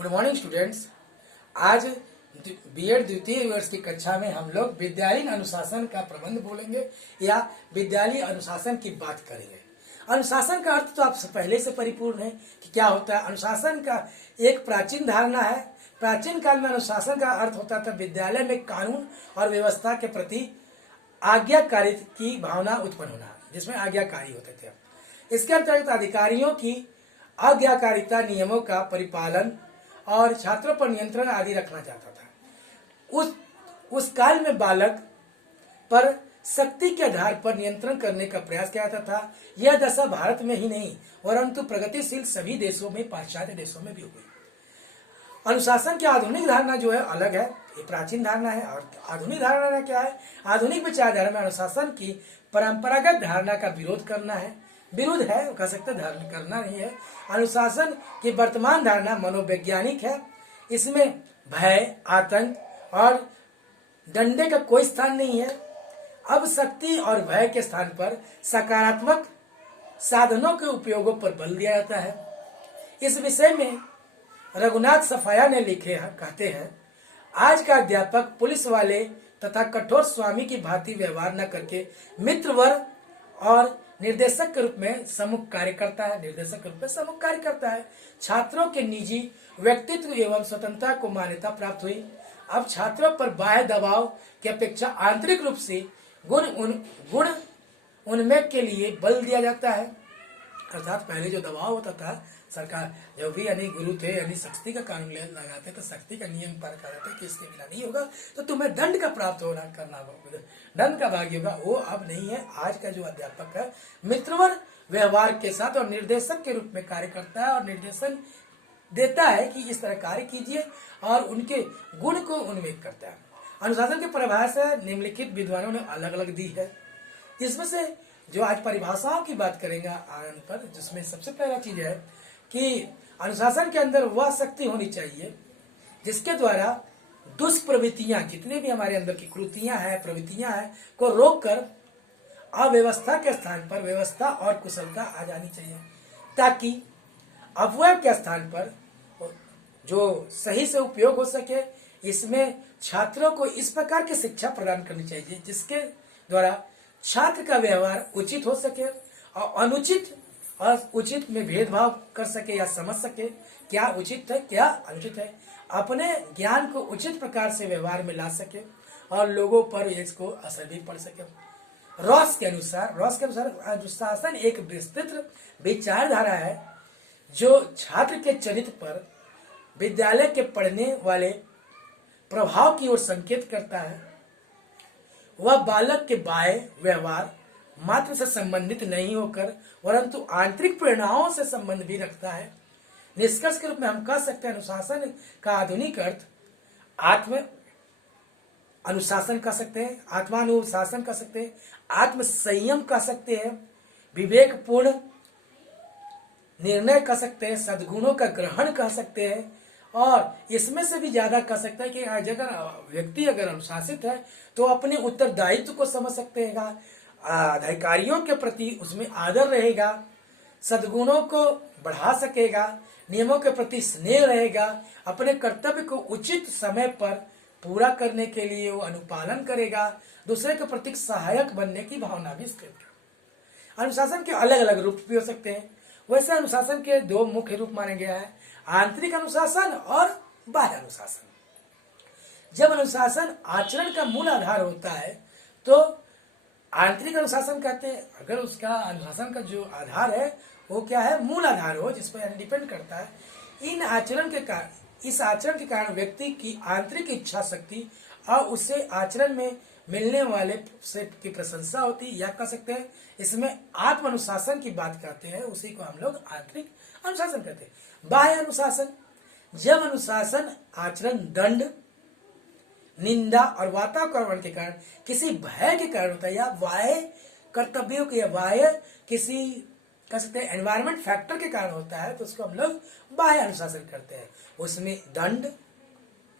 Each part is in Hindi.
Good morning students. आज बीएड द्वितीय वर्ष की कक्षा में हम लोग विद्यालयीन अनुशासन का प्रबंध बोलेंगे या विद्यालयी अनुशासन की बात करेंगे। अनुशासन का अर्थ तो आप पहले से परिपूर्ण है कि क्या होता है। अनुशासन का एक प्राचीन धारणा है। प्राचीन काल में अनुशासन का अर्थ होता था विद्यालय में कानून और व्यवस्था के प्रति आज्ञाकारी की भावना उत्पन्न होना, जिसमें आज्ञाकारी होते थे। इसके अंतर्गत अधिकारियों की आज्ञाकारिता, नियमों का परिपालन और छात्रों पर नियंत्रण आदि रखना चाहता था। उस काल में बालक पर शक्ति के आधार पर नियंत्रण करने का प्रयास किया जाता था। यह दशा भारत में ही नहीं परंतु प्रगतिशील सभी देशों में, पाश्चात्य देशों में भी हुई। अनुशासन की आधुनिक धारणा जो है अलग है, ये प्राचीन धारणा है। और आधुनिक धारणा क्या है? आधुनिक विचारधारा में अनुशासन की परंपरागत धारणा का विरोध करना है, विरुद्ध है, कह सकते धर्म करना नहीं है। अनुशासन की वर्तमान धारणा मनोवैज्ञानिक है। इसमें भय, आतंक और डंडे का कोई स्थान नहीं है। अब शक्ति और भय के स्थान पर सकारात्मक साधनों के उपयोगों पर बल दिया जाता है। इस विषय में रघुनाथ सफाया ने लिखे हैं, कहते हैं, आज का अध्यापक पुलिस वाले तथा कठोर स्वामी की भांति व्यवहार न करके मित्रवर और निर्देशक के रूप में सम्मुख कार्य करता है। निर्देशक के रूप में सम्मुख कार्य करता है। छात्रों के निजी व्यक्तित्व एवं स्वतंत्रता को मान्यता प्राप्त हुई। अब छात्रों पर बाह्य दबाव की अपेक्षा आंतरिक रूप से गुण उन्मेष के लिए बल दिया जाता है। अर्थात पहले जो दबाव होता था, सरकार जो भी यानी गुरु थे यानी सख्ती का कानून लगाते तो सख्ती का नियम पर करते कि इसके बिना नहीं होगा तो तुम्हें दंड का प्राप्त होना करना होगा, दंड का भागी होगा। वो अब नहीं है। आज का जो अध्यापक है मित्रवर व्यवहार के साथ और निर्देशक के रूप में कार्य करता है और निर्देशन देता है कि इस तरह कार्य कीजिए और उनके गुण को उन्मेष करता है। अनुशासन की परिभाषा निम्नलिखित विद्वानों ने अलग अलग दी है, जिसमें से जो आज परिभाषाओं की बात करेंगे आनंद पर, जिसमें सबसे पहला चीज है कि अनुशासन के अंदर वह शक्ति होनी चाहिए जिसके द्वारा दुष्प्रवृत्तियां, जितने भी हमारे अंदर की कृतियां हैं, प्रवृत्तियां हैं, को रोककर अव्यवस्था के स्थान पर व्यवस्था और कुशलता आ जानी चाहिए, ताकि अपव्यय के स्थान पर जो सही से उपयोग हो सके। इसमें छात्रों को इस प्रकार की शिक्षा प्रदान करनी चाहिए जिसके द्वारा छात्र का व्यवहार उचित हो सके और अनुचित और उचित में भेदभाव कर सके या समझ सके क्या उचित है क्या अनुचित है, अपने ज्ञान को उचित प्रकार से व्यवहार में ला सके और लोगों पर इसको असर भी पड़ सके। रॉस के अनुसार अनुशासन एक विस्तृत विचारधारा है जो छात्र के चरित्र पर विद्यालय के पढ़ने वाले प्रभाव की ओर संकेत करता है। वह बालक के बाह्य व्यवहार मात्र से संबंधित नहीं होकर परंतु आंतरिक प्रेरणाओं से संबंध भी रखता है। निष्कर्ष के रूप में हम कह सकते हैं अनुशासन का आधुनिक अर्थ आत्म अनुशासन कह सकते हैं, आत्मानुशासन कह सकते हैं, आत्म संयम कह सकते हैं, विवेकपूर्ण निर्णय कह सकते हैं, सद्गुणों का ग्रहण कह सकते हैं और इसमें से भी ज्यादा कह सकते हैं कि अगर व्यक्ति अगर अनुशासित है तो अपने उत्तरदायित्व को समझ सकते हैं, अधिकारियों के प्रति उसमें आदर रहेगा, सद्गुणों को बढ़ा सकेगा, नियमों के प्रति स्नेह रहेगा, अपने कर्तव्य को उचित समय पर पूरा करने के लिए वो अनुपालन करेगा, दूसरे के प्रति सहायक बनने की भावना भी इसके अंदर। अनुशासन के अलग अलग रूप भी हो सकते हैं। वैसे अनुशासन के दो मुख्य रूप माने गया है, आंतरिक अनुशासन और बाह्य अनुशासन। जब अनुशासन आचरण का मूल आधार होता है तो आंतरिक अनुशासन कहते हैं। अगर उसका अनुशासन का जो आधार है वो क्या है, मूल आधार हो जिस पर डिपेंड करता है। इस आचरण के कारण व्यक्ति की आंतरिक इच्छा शक्ति और उससे आचरण में मिलने वाले से की प्रशंसा होती या कह सकते हैं इसमें आत्म अनुशासन की बात करते हैं, उसी को हम लोग आंतरिक अनुशासन कहते हैं। बाह्य अनुशासन, जब अनुशासन आचरण दंड, निंदा और वातावरण के कारण किसी भय के कारण होता है या बाह्य कर्तव्यों के या बाह्य किसी कह सकते हैं एनवायरमेंट फैक्टर के कारण होता है तो उसको हम लोग बाह्य अनुशासन करते हैं। उसमें दंड,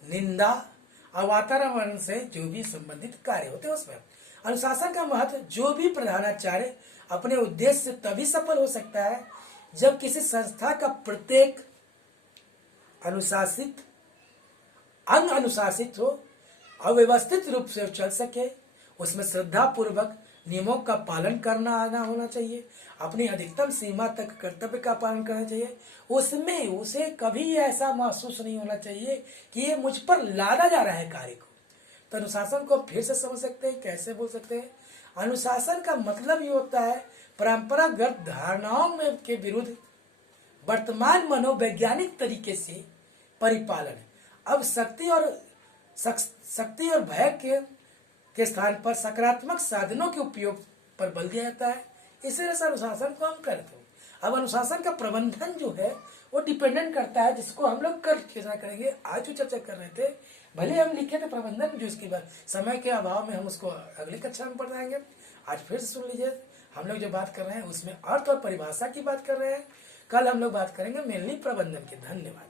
निंदा और वातावरण से जो भी संबंधित कार्य होते हैं उसमें अनुशासन का महत्व। जो भी प्रधानाचार्य अपने उद्देश्य से तभी सफल हो सकता है जब किसी संस्था का प्रत्येक अनुशासित अंग अनुशासित हो, अव्यवस्थित रूप से चल सके, उसमें श्रद्धा पूर्वक नियमों का पालन करना आना होना चाहिए, अपनी अधिकतम सीमा तक कर्तव्य का पालन करना चाहिए। उसमें उसे कभी ऐसा महसूस नहीं होना चाहिए कि ये मुझ पर लादा जा रहा है कार्य को। तो अनुशासन को फिर से समझ सकते हैं, कैसे बोल सकते हैं? अनुशासन का मतलब ये होता है परंपरागत धारणाओं में के विरुद्ध वर्तमान मनोवैज्ञानिक तरीके से परिपालन। अब शक्ति और भय के स्थान पर सकारात्मक साधनों के उपयोग पर बल दिया जाता है। इसी तरह से अनुशासन को हम करते हैं। अब अनुशासन का प्रबंधन जो है वो डिपेंडेंट करता है, जिसको हम लोग कल चर्चा करेंगे। आज जो चर्चा कर रहे थे, भले हम लिखे थे प्रबंधन, जो इसके बाद समय के अभाव में हम उसको अगली कक्षा में पढ़ाएंगे। आज फिर से सुन लीजिए, हम लोग जो बात कर रहे हैं उसमें अर्थ और परिभाषा की बात कर रहे हैं। कल हम लोग बात करेंगे मेनली प्रबंधन की। धन्यवाद।